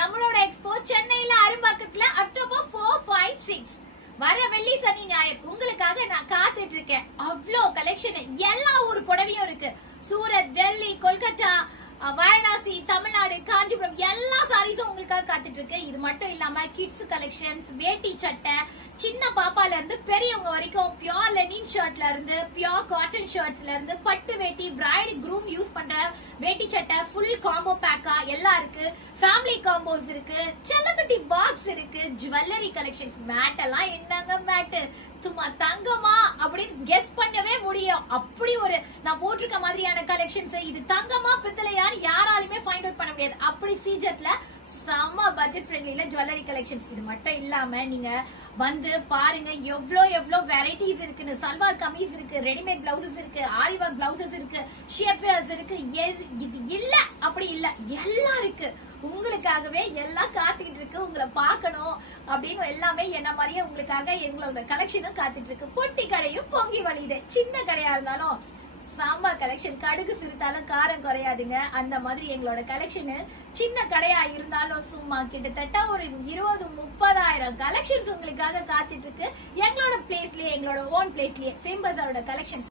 நம்மளோட எக்ஸ்போ சென்னையில அரும்பாக்கத்துல அக்டோபர் 4, 5, 6 வர வெள்ளி சனி ஞாயிறு உங்களுக்காக நான் காத்துட்டு இருக்கேன். அவ்வளோ கலெக்ஷன், எல்லா ஊர் புடவையும் இருக்கு. சூரத், டெல்லி, கொல்கத்தா, வாரணாசி, தமிழ்நாடு, காஞ்சிபுரம் எல்லா சாரீஸும் உங்களுக்காக காத்துட்டு இருக்கு. இது மட்டும் இல்லாம கிட்ஸ் கலெக்ஷன்ஸ், வேட்டி சட்டை, சின்ன பாப்பால இருந்து பெரியவங்க வரைக்கும் பியோர் லெனின் ஷர்ட்ல இருந்து பியோர் காட்டன் ஷர்ட்ஸ்ல இருந்து பட்டு வேட்டி, பிரைட் க்ரூம் யூஸ் பண்ற வேட்டி சட்டை, ஃபுல் காம்போ பேக்கா எல்லாம் இருக்கு. ஃபேமிலி காம்போஸ் இருக்கு, செல்லக்குட்டி பாக்ஸ் இருக்கு, ஜுவல்லரி கலெக்ஷன்ஸ். மேட் எல்லாம் என்னங்க மேட்டு, சும்மா தங்கமா அப்படின்னு கெஸ் பண்ணவே முடியும். அப்படி ஒரு நான் போட்டிருக்க மாதிரியான கலெக்ஷன்ஸ். இது தங்கமா பித்தளையான்னு யாராலுமே ஃபைண்ட் அவுட் பண்ண முடியாது. அப்படி சீஜெட்ல செம்ம பட்ஜெட் ஃப்ரெண்ட்லில ஜுவல்லரி கலெக்ஷன்ஸ். இது மட்டும் இல்லாம நீங்க வந்து பாருங்க எவ்வளோ வெரைட்டிஸ் இருக்குன்னு. சல்வார் கமீஸ் இருக்கு, ரெடிமேட் பிளவுசஸ் இருக்கு, ஆரி ஒர்க் பிளவுசஸ் இருக்கு, ஷேப்வேர்ஸ் இருக்கு. இது இல்ல அப்படி இல்ல, எல்லாம் இருக்கு. உங்களுக்காகவே எல்லாம் காத்துக்கிட்டு இருக்கு. உங்களை பார்க்கணும் அப்படின்னு எல்லாமே என்ன மாதிரியே உங்களுக்காக எங்களோட கலெக்ஷனும் காத்துட்டு இருக்கு. பொட்டி கடையும் பொங்கி வழியுது. சின்ன கடையா இருந்தாலும் சாம்பா கலெக்ஷன், கடுகு சிறுத்தாலும் காரம் குறையாதுங்க. அந்த மாதிரி எங்களோட கலெக்ஷன் சின்ன கடையா இருந்தாலும் சும்மா கிட்டத்தட்ட ஒரு 20-30,000 கலெக்ஷன்ஸ் உங்களுக்காக காத்துட்டு இருக்கு. எங்களோட பிளேஸ்லயே, எங்களோட ஓன் பிளேஸ்லயே ஃபேம் பஜாரோட கலெக்ஷன்ஸ்